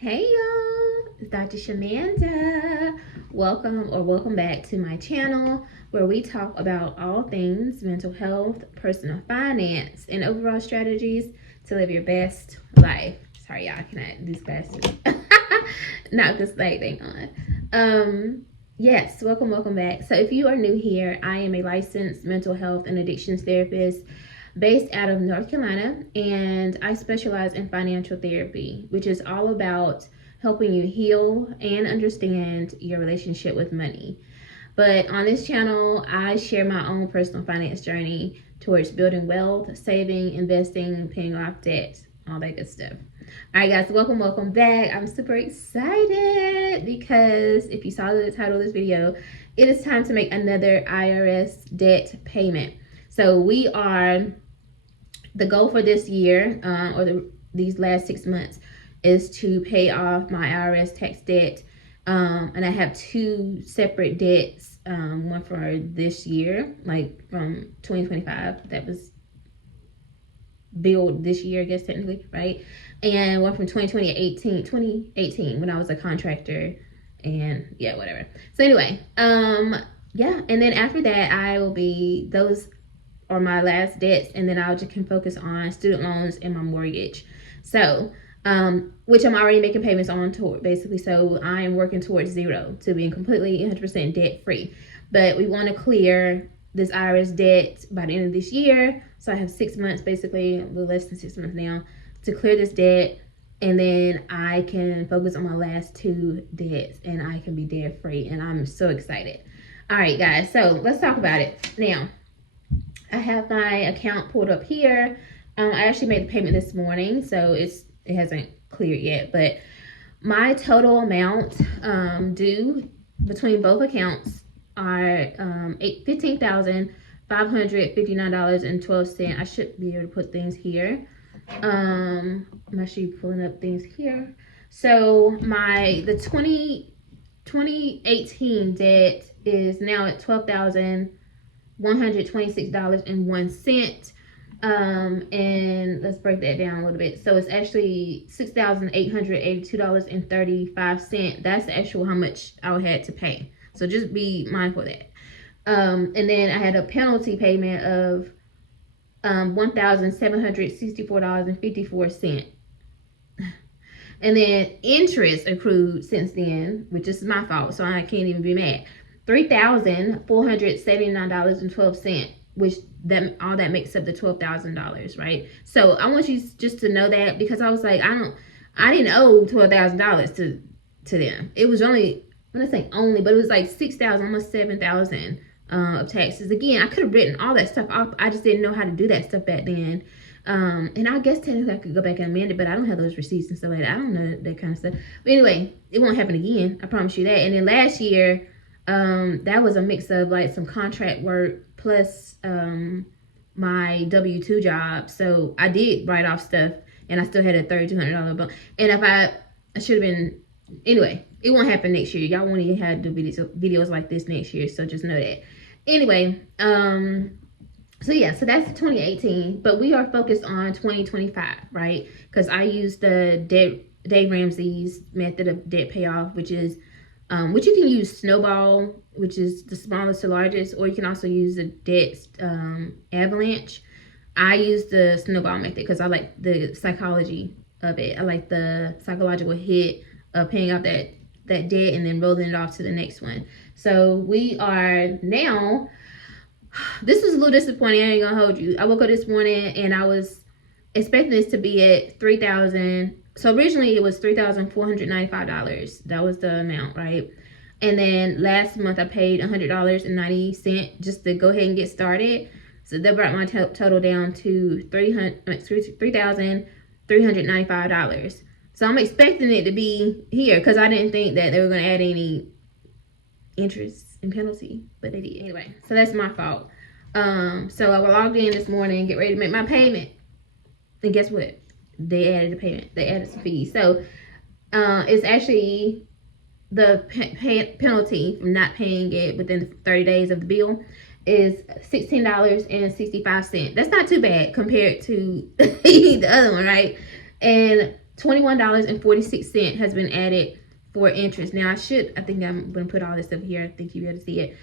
Hey y'all, it's Dr. Shamanda. Welcome back to my channel where we talk about all things mental health, personal finance, and overall strategies to live your best life. Sorry y'all, I cannot do glasses. Not this light thing on. Yes, welcome back. So if you are new here, I am a licensed mental health and addictions therapist based out of North Carolina, and I specialize in financial therapy, which is all about helping you heal and understand your relationship with money. But on this channel, I share my own personal finance journey towards building wealth, saving, investing, paying off debt, all that good stuff. All right, guys, welcome back. I'm super excited because if you saw the title of this video, it is time to make another IRS debt payment. So the goal for this year, these last 6 months, is to pay off my IRS tax debt. And I have two separate debts, one for this year, like from 2025, that was billed this year, I guess, technically, right? And one from 2018, when I was a contractor, and yeah, whatever. So anyway, yeah, and then after that, those are my last debts, and then I just can focus on student loans and my mortgage. So, which I'm already making payments on toward, basically. So I am working towards zero, to being completely 100% debt free. But we want to clear this IRS debt by the end of this year. So I have 6 months, basically, a little less than 6 months now, to clear this debt. And then I can focus on my last two debts, and I can be debt free. And I'm so excited. All right, guys. So let's talk about it now. I have my account pulled up here. I actually made the payment this morning, so it hasn't cleared yet. But my total amount due between both accounts are $15,559.12. I should be able to put things here. I'm actually pulling up things here. So the 2018 debt is now at $12,126.01. And let's break that down a little bit. So it's actually $6,882.35. That's the actual how much I had to pay. So just be mindful of that. And then I had a penalty payment of $1,764.54. And then interest accrued since then, which is my fault, so I can't even be mad. $3,479.12, which all that makes up the $12,000, right? So I want you just to know that, because I was like, I didn't owe $12,000 to them. It was only, when I say only, but it was like $6,000, almost $7,000 of taxes. Again, I could have written all that stuff off. I just didn't know how to do that stuff back then. And I guess technically I could go back and amend it, but I don't have those receipts and stuff like that. I don't know that kind of stuff. But anyway, it won't happen again. I promise you that. And then last year, that was a mix of like some contract work plus my W-2 job. So I did write off stuff, and I still had a $3,200 bill. And if I should have been, anyway, it won't happen next year. Y'all won't even have to do videos like this next year. So just know that. Anyway, so yeah, so that's 2018, but we are focused on 2025, right? Because I use the Dave Ramsey's method of debt payoff, which is which you can use Snowball, which is the smallest to largest, or you can also use the debt avalanche. I use the Snowball method because I like the psychology of it. I like the psychological hit of paying off that debt and then rolling it off to the next one. So we are now, this was a little disappointing, I ain't gonna hold you. I woke up this morning and I was expecting this to be at $3,000. So originally it was $3,495. That was the amount, right? And then last month I paid $100.90 just to go ahead and get started. So that brought my total down to $3,395. So I'm expecting it to be here because I didn't think that they were going to add any interest and penalty, but they did. Anyway, so that's my fault. So I logged in this morning and get ready to make my payment. And guess what? They added a payment. They added some fees. So it's actually the penalty from not paying it within 30 days of the bill is $16.65. That's not too bad compared to the other one, right? And $21.46 has been added for interest. Now I think I'm gonna put all this up here. I think you'll be able to see it.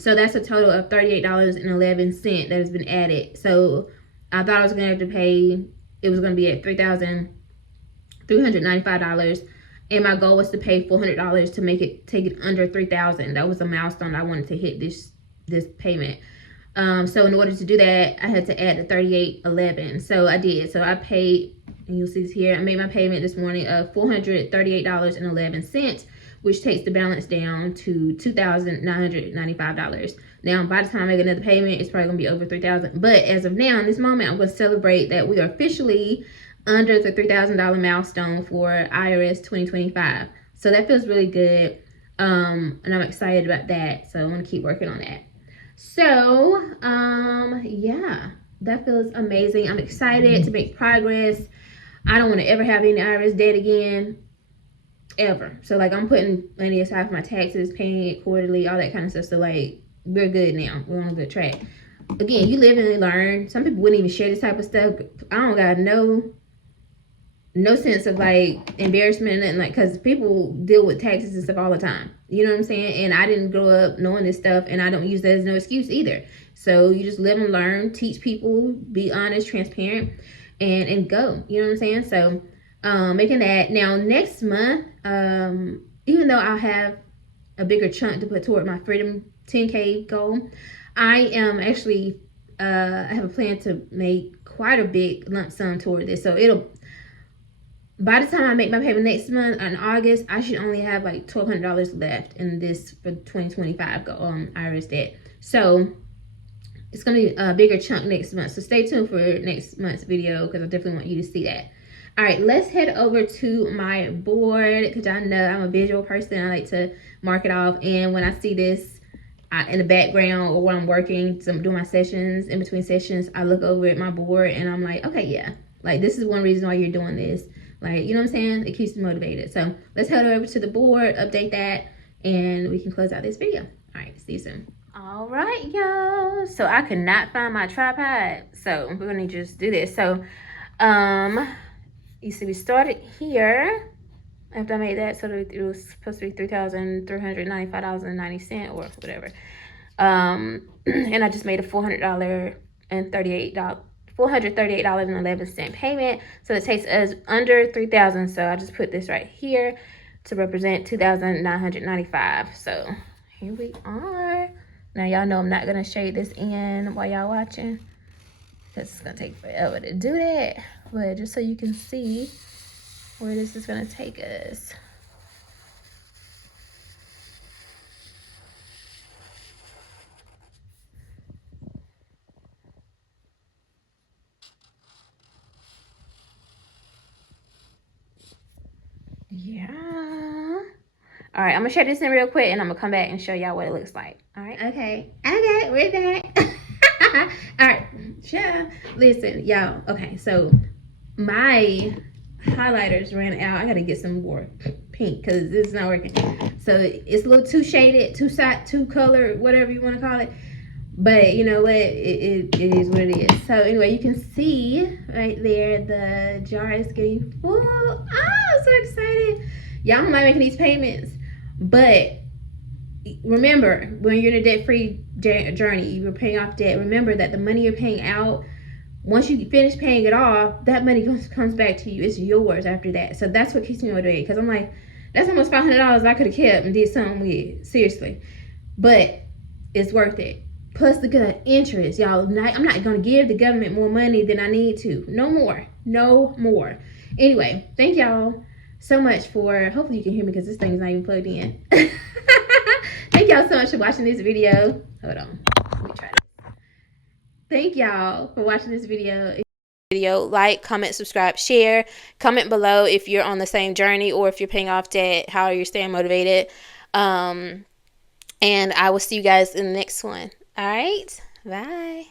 So that's a total of $38.11 that has been added. So I thought I was gonna have to pay, it was gonna be at $3,395, and my goal was to pay $400 to take it under $3,000. That was a milestone I wanted to hit this payment. So in order to do that, I had to add the $38.11. So I did. So I paid, and you'll see this here, I made my payment this morning of $438.11, which takes the balance down to $2,995. Now, by the time I make another payment, it's probably gonna be over $3,000. But as of now, in this moment, I'm gonna celebrate that we are officially under the $3,000 milestone for IRS 2025. So that feels really good. And I'm excited about that. So I'm gonna keep working on that. So, yeah, that feels amazing. I'm excited to make progress. I don't want to ever have any IRS debt again, ever. So, like, I'm putting money aside for my taxes, paying it quarterly, all that kind of stuff. So, like, we're good now. We're on a good track. Again, you live and learn. Some people wouldn't even share this type of stuff. I don't got no sense of, like, embarrassment and nothing, like, because people deal with taxes and stuff all the time. You know what I'm saying? And I didn't grow up knowing this stuff, and I don't use that as no excuse either. So you just live and learn, teach people, be honest, transparent, and go. You know what I'm saying? So making that. Now, next month, even though I'll have a bigger chunk to put toward my Freedom 10K goal, I am actually, I have a plan to make quite a big lump sum toward this. So by the time I make my payment next month in August, I should only have like $1,200 left in this for 2025 IRS debt. So it's going to be a bigger chunk next month. So stay tuned for next month's video, because I definitely want you to see that. All right, let's head over to my board, because I know I'm a visual person. I like to mark it off. And when I see this in the background, or when I'm working, doing my sessions, in between sessions, I look over at my board and I'm like, okay, yeah, like this is one reason why you're doing this. Like, you know what I'm saying? It keeps me motivated. So let's head over to the board, update that, and we can close out this video. All right, see you soon. All right, y'all. So I could not find my tripod. So we're gonna just do this. So you see we started here. After I made that, so it was supposed to be $3,395.90 or whatever. And I just made a $438.11 payment. So it takes us under $3,000. So I just put this right here to represent $2,995. So here we are. Now y'all know I'm not gonna shade this in while y'all watching, because it's gonna take forever to do that. But just so you can see where this is gonna take us. Yeah. All right, I'm gonna share this in real quick, and I'm gonna come back and show y'all what it looks like. All right. Okay, we're back. All right, sure. Listen, y'all. Okay, so my highlighters ran out. I gotta get some more pink, because this is not working. So it's a little too shaded, too colored, whatever you want to call it. But you know what? It is what it is. So anyway, you can see right there the jar is getting full. Oh, I'm so excited. Y'all might making these payments, but remember, when you're in a debt-free journey, you're paying off debt. Remember that the money you're paying out, once you finish paying it off, that money comes back to you. It's yours after that. So that's what keeps me motivated, because I'm like, that's almost $500 I could have kept and did something with. Seriously. But it's worth it. Plus the good interest, y'all. I'm not going to give the government more money than I need to. No more. Anyway, thank y'all so much for, hopefully you can hear me, because this thing's not even plugged in. Thank y'all so much for watching this video. Hold on. Let me try this. Thank y'all for watching this video. Like, comment, subscribe, share. Comment below if you're on the same journey, or if you're paying off debt, how you're staying motivated. And I will see you guys in the next one. All right. Bye.